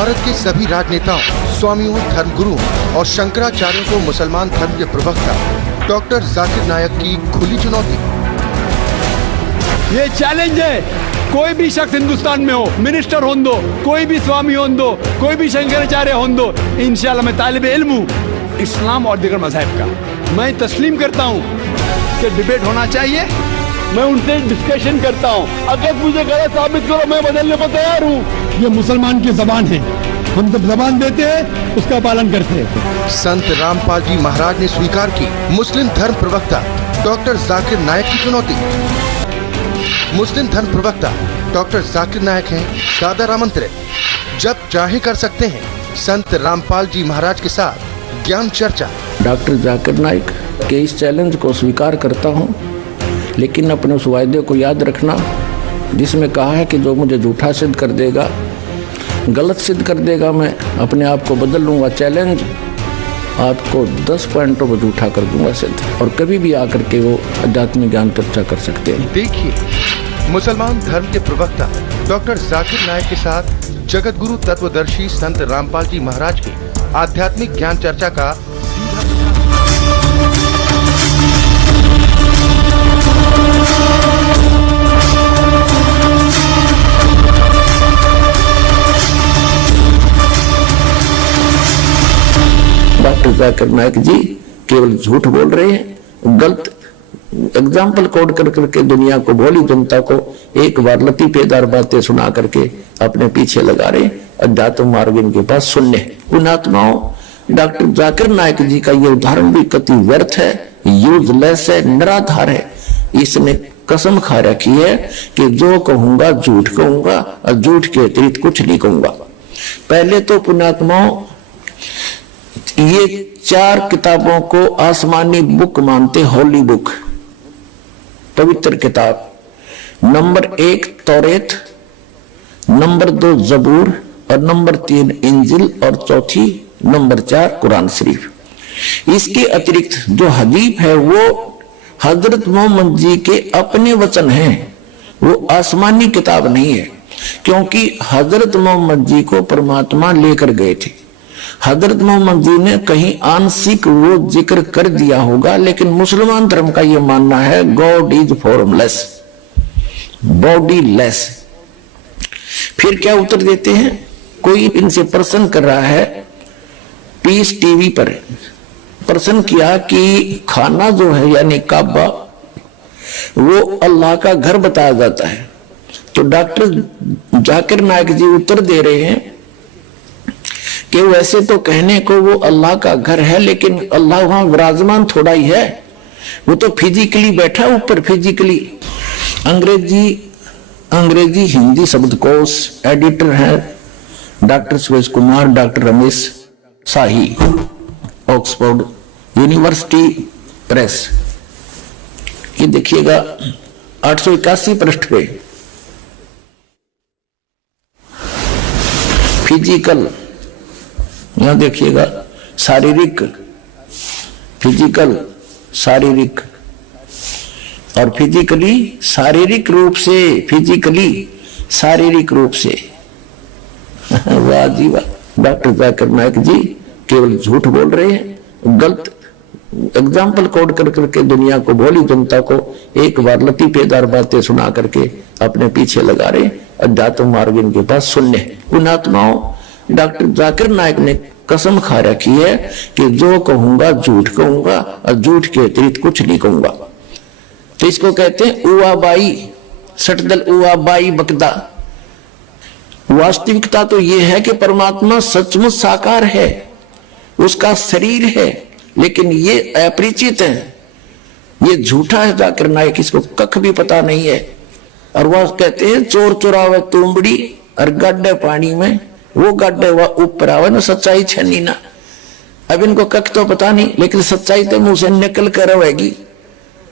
भारत के सभी राजनेताओं, स्वामियों, धर्मगुरुओं और शंकराचार्यों को मुसलमान धर्म के प्रवक्ता डॉक्टर जाकिर नायक की खुली चुनौती। ये चैलेंज है, कोई भी शख्स हिंदुस्तान में हो, मिनिस्टर हों दो, कोई भी स्वामी हों दो, कोई भी शंकराचार्य हों दो, इंशाल्लाह मैं तालिबे इल्म हूँ इस्लाम और दीगर मज़हब का। मैं तस्लीम करता हूँ कि डिबेट होना चाहिए, मैं उनसे डिस्कशन करता हूँ। अगर मुझे गलत साबित करो, मैं बदलने को तैयार हूँ। ये मुसलमान की जबान है, हम जब जबान देते हैं उसका पालन करते हैं। संत रामपाल जी महाराज ने स्वीकार की मुस्लिम धर्म प्रवक्ता डॉक्टर जाकिर नायक की चुनौती। मुस्लिम धर्म प्रवक्ता डॉक्टर जाकिर नायक हैं सादर आमंत्रित, जब चाहे कर सकते हैं संत रामपाल जी महाराज के साथ ज्ञान चर्चा। डॉक्टर जाकिर नायक के इस चैलेंज को स्वीकार करता हूँ, लेकिन अपने उस वायदे को याद रखना जिसमें कहा है कि जो मुझे झूठा सिद्ध कर देगा, गलत सिद्ध कर देगा, मैं अपने आप को बदल लूँगा। चैलेंज आपको 10 पॉइंटों पर झूठा कर दूंगा सिद्ध, और कभी भी आकर के वो आध्यात्मिक ज्ञान चर्चा कर सकते हैं। देखिए मुसलमान धर्म के प्रवक्ता डॉक्टर जाकिर नायक के साथ जगत गुरु तत्वदर्शी संत रामपाल जी महाराज की आध्यात्मिक ज्ञान चर्चा का डॉक्टर जाकिर नायक जी केवल झूठ बोल रहे हैं, गलत एग्जाम्पल कोड कर करके दुनिया को, भोली जनता को एक बार लतीफेदार बातें सुना करके अपने पीछे लगा रहे हैं। अध्यात्म मार्ग इनके पास शून्य है। पुण्यात्माओं, डॉक्टर जाकिर नायक जी का ये उदाहरण भी कति व्यर्थ है, यूजलेस है, निराधार है। इसने कसम खा रखी है कि जो कहूंगा झूठ कहूंगा और झूठ के अतिरिक्त कुछ नहीं कहूंगा। पहले तो पुण्यात्माओं, ये 4 किताबों को आसमानी बुक मानते, होली बुक, पवित्र किताब। नंबर 1 तौरेत, नंबर 2 जबूर, और नंबर 3 इंजिल, और चौथी नंबर 4 कुरान शरीफ। इसके अतिरिक्त जो हदीस है वो हजरत मोहम्मद जी के अपने वचन हैं, वो आसमानी किताब नहीं है, क्योंकि हजरत मोहम्मद जी को परमात्मा लेकर गए थे। हजरत मोहम्मद जी ने कहीं आंशिक वो जिक्र कर दिया होगा, लेकिन मुसलमान धर्म का यह मानना है God is formless, body less. फिर क्या उत्तर देते हैं? कोई इनसे प्रश्न कर रहा है, पीस टीवी पर प्रश्न किया कि खाना जो है यानी काबा, वो अल्लाह का घर बताया जाता है। तो डॉक्टर जाकिर नायक जी उत्तर दे रहे हैं कि वैसे तो कहने को वो अल्लाह का घर है, लेकिन अल्लाह वहां विराजमान थोड़ा ही है, वो तो फिजिकली बैठा ऊपर, फिजिकली। अंग्रेजी हिंदी शब्दकोश एडिटर है डॉक्टर सुरेश कुमार, डॉक्टर रमेश शाही, ऑक्सफोर्ड यूनिवर्सिटी प्रेस। ये देखिएगा 881 पृष्ठ पे फिजिकल, यहां देखिएगा शारीरिक, फिजिकल शारीरिक, और फिजिकली शारीरिक रूप से, फिजिकली शारीरिक रूप से। वाह जी वाह, डॉक्टर जाकिर नायक जी केवल झूठ बोल रहे हैं, गलत एग्जाम्पल कोड कर करके दुनिया को, भोली जनता को एक बार लतीफेदार बातें सुना करके अपने पीछे लगा रहे। अध्यात्म मार्ग इनके पास शून्य है। पुण्यात्माओं, डॉक्टर जाकिर नायक ने कसम खा रखी है कि जो कहूंगा झूठ कहूंगा और झूठ के अतिरिक्त कुछ नहीं कहूंगा। तो इसको कहते हैं उवाबाई, सटदल उवाबाई बकदा। वास्तविकता तो यह है कि परमात्मा सचमुच साकार है, उसका शरीर है, लेकिन ये अपरिचित है, ये झूठा है। जाकिर नायक इसको कख भी पता नहीं है। और वह कहते हैं चोर चुरावे तुमबड़ी और गड्ढे पानी में, वो गड्ढे वह ऊपर आवे ना, सच्चाई छनी ना। अब इनको कख तो पता नहीं, लेकिन सच्चाई तो मुंह से निकल कर रहेगी।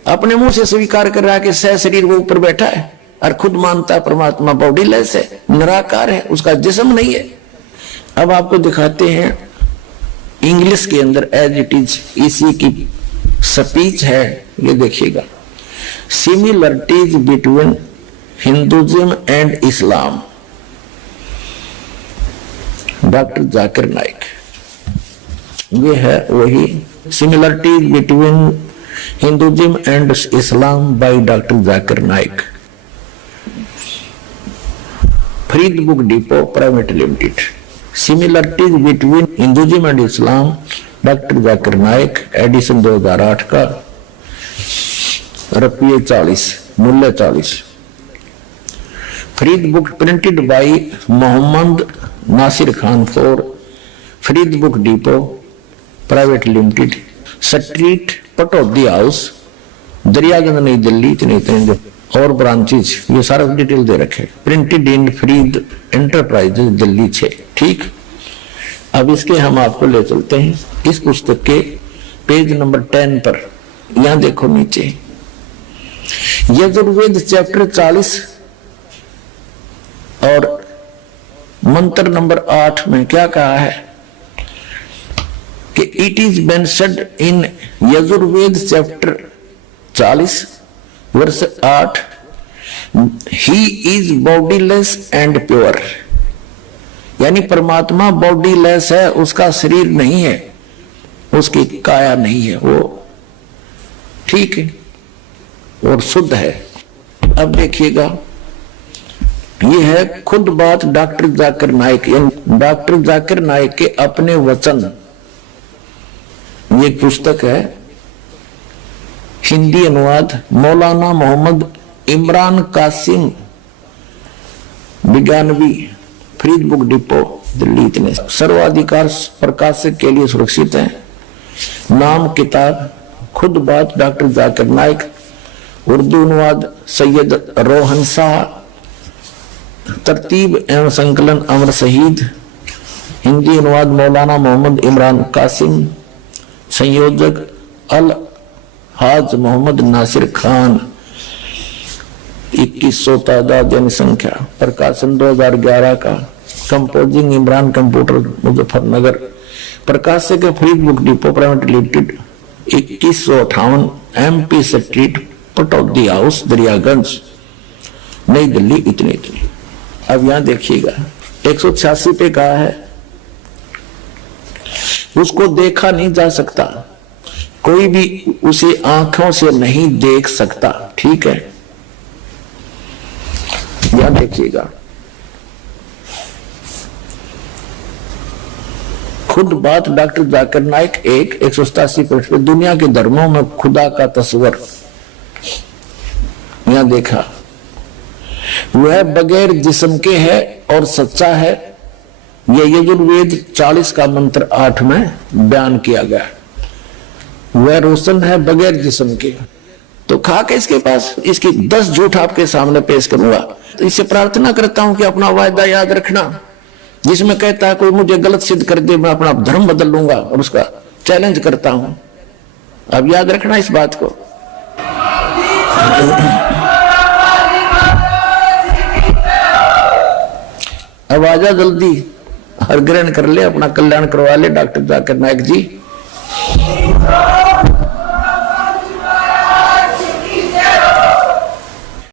अपने मुंह से स्वीकार कर रहा है कि सह शरीर वो ऊपर बैठा है, और खुद मानता है परमात्मा बॉडीलेस है, निराकार है, उसका जिस्म नहीं है। अब आपको दिखाते हैं इंग्लिश के अंदर एज इट इज, इसी की स्पीच है, ये देखिएगा। Similarities between Hinduism and Islam. Doctor Zakir Naik. ये है वही similarities between Hinduism and Islam by doctor Zakir Naik, Farid book depot private limited. Similarities between Hinduism and Islam doctor Zakir Naik, edition 2008 का, रुपये 40, मूल्य 40। Farid book printed by Mohammad Nasir Khan for Farid book depot private limited, street Pataudi house, Daryaganj नई दिल्ली, इतने और branches, ये सारा डिटेल दे रखे। Printed in Farid enterprises Delhi 6। ठीक, अब इसके हम आपको ले चलते हैं इस पुस्तक के पेज नंबर 10 पर। यहां देखो नीचे यजुर्वेद चैप्टर 40 और मंत्र नंबर 8 में क्या कहा है कि it is mentioned in Yajurveda chapter 40 वर्ष 8, he is bodiless and pure, यानी परमात्मा बॉडीलेस है, उसका शरीर नहीं है, उसकी काया नहीं है, वो ठीक है और शुद्ध है। अब देखिएगा, ये है खुद बात डॉक्टर जाकिर नाइक, डॉक्टर जाकिर नाइक के अपने वचन। ये पुस्तक है, हिंदी अनुवाद मौलाना मोहम्मद इमरान कासिम विज्ञानवी, फरीद बुक डिपो दिल्ली, इतने। सर्वाधिकार प्रकाशक के लिए सुरक्षित है। नाम किताब खुद बात डॉक्टर जाकिर नाइक, उर्दू अनुवाद सैयद रोहन शाह, तरतीब एवं संकलन अमर शहीद, हिंदी अनुवाद मौलाना मोहम्मद इमरान कासिम, संयोजक अल हाज मोहम्मद नासिर खान, 2100 तादाद जनसंख्या, प्रकाशन 2011 का, कंपोजिंग इमरान कंप्यूटर मुजफ्फरनगर, प्रकाशक Farid book depot private limited, 2158 MP street Pataudi house Daryaganj नई दिल्ली, इतने। अब यहां देखिएगा 186 पे कहा है उसको देखा नहीं जा सकता, कोई भी उसे आंखों से नहीं देख सकता। ठीक है, यहां देखिएगा खुद बात डॉक्टर जाकिर नाइक 187 पृष्ठ पे, दुनिया के धर्मों में खुदा का तस्वर। यहां देखा, वह बगैर जिस्म के है और सच्चा है, यह यजुर्वेद 40 का मंत्र 8 में बयान किया गया। वह रोशन है बगैर जिस्म के। तो खाक इसके पास, इसकी 10 झूठ आपके सामने पेश करूंगा। तो इससे प्रार्थना करता हूं कि अपना वायदा याद रखना, जिसमें कहता है कोई मुझे गलत सिद्ध कर दे मैं अपना धर्म बदल लूंगा, और उसका चैलेंज करता हूं। अब याद रखना इस बात को। अब आजा जल्दी, हर ग्रहण कर ले, अपना कल्याण करवा ले डॉक्टर जाकिर नाइक जी।